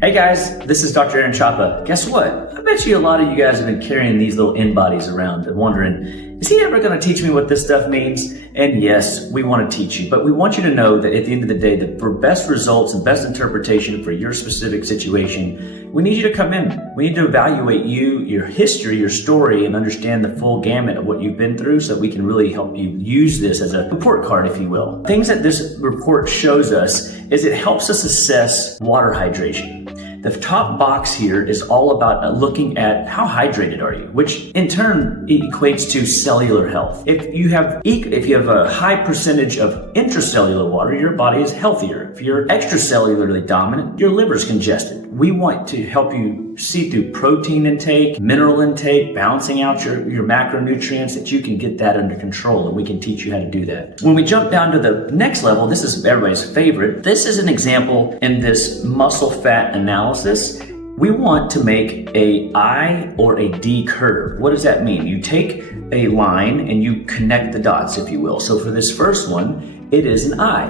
Hey guys, this is Dr. Chapa. Guess what? I bet you a lot of you guys have been carrying these little in-bodies around and wondering, is he ever going to teach me what this stuff means? And yes, we want to teach you, but we want you to know that at the end of the day, that for best results and best interpretation for your specific situation, we need you to come in. We need to evaluate you, your history, your story, and understand the full gamut of what you've been through so that we can really help you use this as a report card, if you will. Things that this report shows us is it helps us assess water hydration. The top box here is all about looking at how hydrated are you, which in turn equates to cellular health. If you have a high percentage of intracellular water, your body is healthier. If you're extracellularly dominant, your liver is congested. We want to help you see through protein intake, mineral intake, balancing out your macronutrients, that you can get that under control, and we can teach you how to do that. When we jump down to the next level, this is everybody's favorite. This is an example in this muscle fat analysis. We want to make a I or a D curve. What does that mean? You take a line and you connect the dots, if you will. So for this first one, it is an I.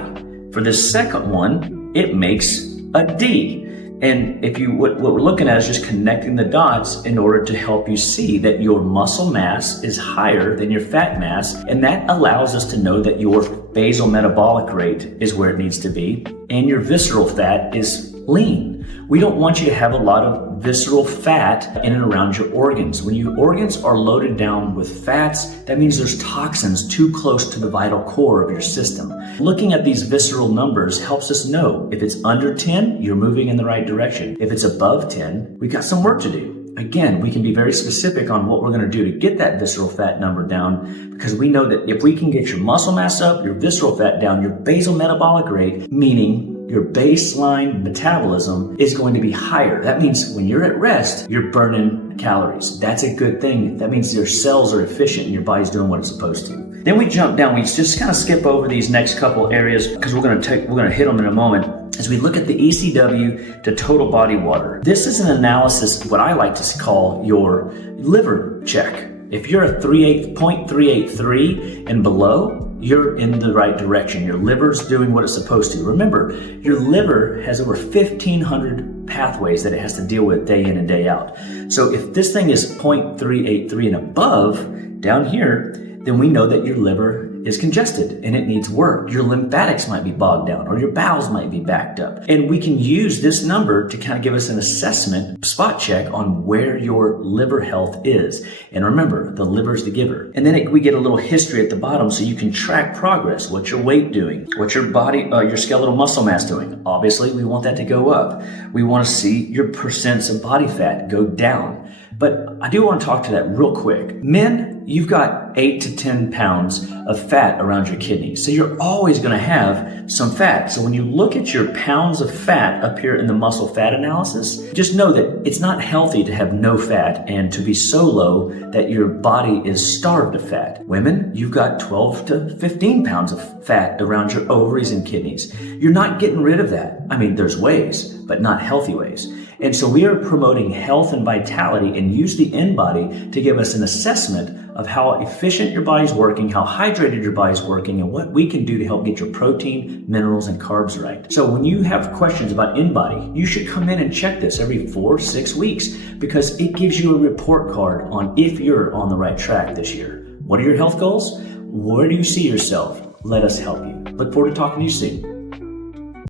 For this second one, it makes a D. And what we're looking at is just connecting the dots in order to help you see that your muscle mass is higher than your fat mass, and that allows us to know that your basal metabolic rate is where it needs to be, and your visceral fat is lean. We don't want you to have a lot of visceral fat in and around your organs. When your organs are loaded down with fats, that means there's toxins too close to the vital core of your system. Looking at these visceral numbers helps us know if it's under 10, you're moving in the right direction. If it's above 10, we've got some work to do. Again, we can be very specific on what we're going to do to get that visceral fat number down, because we know that if we can get your muscle mass up, your visceral fat down, your basal metabolic rate, meaning your baseline metabolism, is going to be higher. That means when you're at rest, you're burning calories. That's a good thing. That means your cells are efficient and your body's doing what it's supposed to. Then we jump down. We just kind of skip over these next couple areas because we're going to hit them in a moment. As we look at the ECW to total body water, this is an analysis, what I like to call your liver check. If you're at 0.383 and below, you're in the right direction. Your liver's doing what it's supposed to. Remember, your liver has over 1,500 pathways that it has to deal with day in and day out. So if this thing is 0.383 and above, down here, then we know that your liver is congested and it needs work. Your lymphatics might be bogged down, or your bowels might be backed up. And we can use this number to kind of give us an assessment, spot check on where your liver health is. And remember, the liver's the giver. And then we get a little history at the bottom so you can track progress. What's your weight doing? What's your body, your skeletal muscle mass doing? Obviously, we want that to go up. We want to see your percents of body fat go down. But I do want to talk to that real quick. Men, you've got 8 to 10 pounds of fat around your kidneys. So you're always going to have some fat. So when you look at your pounds of fat up here in the muscle fat analysis, just know that it's not healthy to have no fat and to be so low that your body is starved of fat. Women, you've got 12 to 15 pounds of fat around your ovaries and kidneys. You're not getting rid of that. I mean, there's ways, but not healthy ways. And so we are promoting health and vitality and use the in-body to give us an assessment of how efficient your body's working, how hydrated your body's working, and what we can do to help get your protein, minerals, and carbs right. So when you have questions about in-body, you should come in and check this every 4-6 weeks, because it gives you a report card on if you're on the right track this year. What are your health goals? Where do you see yourself? Let us help you. Look forward to talking to you soon.